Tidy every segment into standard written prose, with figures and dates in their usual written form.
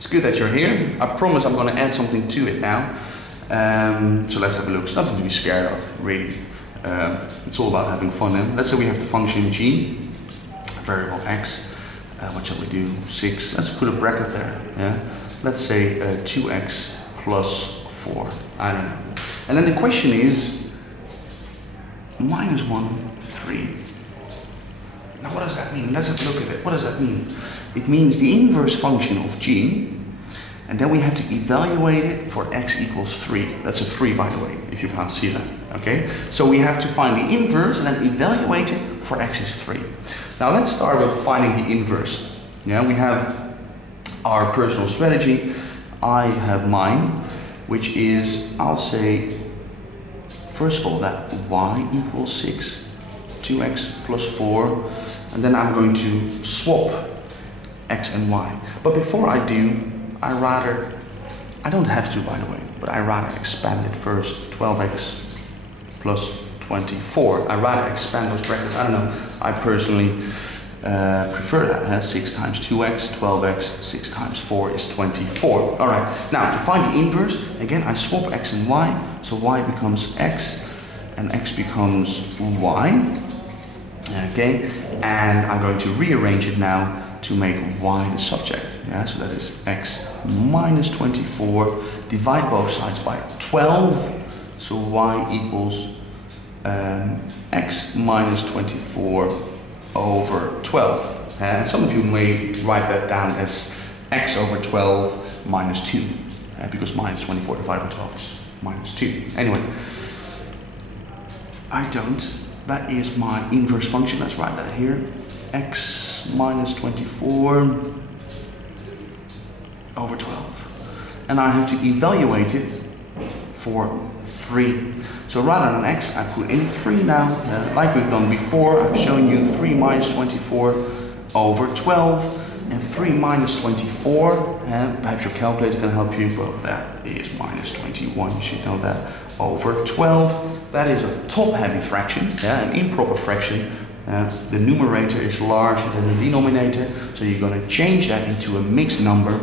It's good that you're here. I promise I'm going to add something to it now. So let's have a look. It's nothing to be scared of, really. It's all about having fun. And let's say we have the function g, variable x. What shall we do? 6. Let's put a bracket there. Yeah. Let's say 2x plus 4. I don't know. And then the question is minus 1, 3. Now what does that mean? Let's have a look at it. What does that mean? It means the inverse function of g, and then we have to evaluate it for x equals 3. That's a 3, by the way, if you can't see that. Okay? So we have to find the inverse and then evaluate it for x is 3. Now let's start with finding the inverse. Yeah, we have our personal strategy. I have mine, which is, I'll say, first of all, that y equals 6, 2x plus 4, and then I'm going to swap x and y. But before I do, I don't have to, by the way, but I rather expand it first. 12x plus 24. I rather expand those brackets. I don't know. I personally prefer that. 6 times 2x, 12x, 6 times 4 is 24. All right. Now, to find the inverse, again, I swap x and y. So y becomes x, and x becomes y. Okay. And I'm going to rearrange it now to make y the subject. Yeah, so that is x minus 24. Divide both sides by 12. So y equals x minus 24 over 12. And some of you may write that down as x over 12 minus 2. Because minus 24 divided by 12 is minus 2. Anyway, I don't. That is my inverse function. Let's write that here. X minus 24 over 12. And I have to evaluate it for 3. So rather than x, I put in 3 now. Like we've done before, I've shown you 3 minus 24 over 12. And 3 minus 24, perhaps your calculator can help you, but that is minus 21, you should know that, over 12. That is a top-heavy fraction, an improper fraction. The numerator is larger than the denominator, so you're going to change that into a mixed number.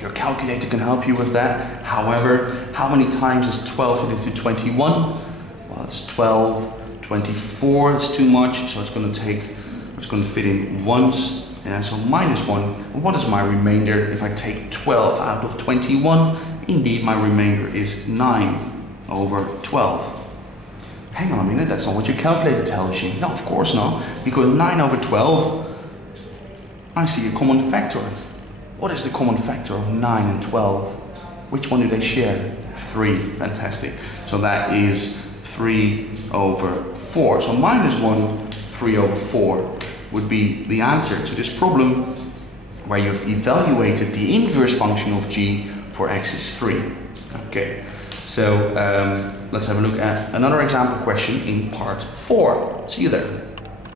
Your calculator can help you with that. However, how many times is 12 into 21? Well, it's 12. 24 is too much, so it's going to fit in once. So minus 1. What is my remainder if I take 12 out of 21? Indeed, my remainder is 9 over 12. Hang on a minute, that's not what your calculator tells you. No, of course not, because 9 over 12, I see a common factor. What is the common factor of 9 and 12? Which one do they share? 3, fantastic. So that is 3 over 4. So minus 1, 3 over 4 would be the answer to this problem where you've evaluated the inverse function of g for x is 3. Okay. So let's have a look at another example question in part 4. See you there.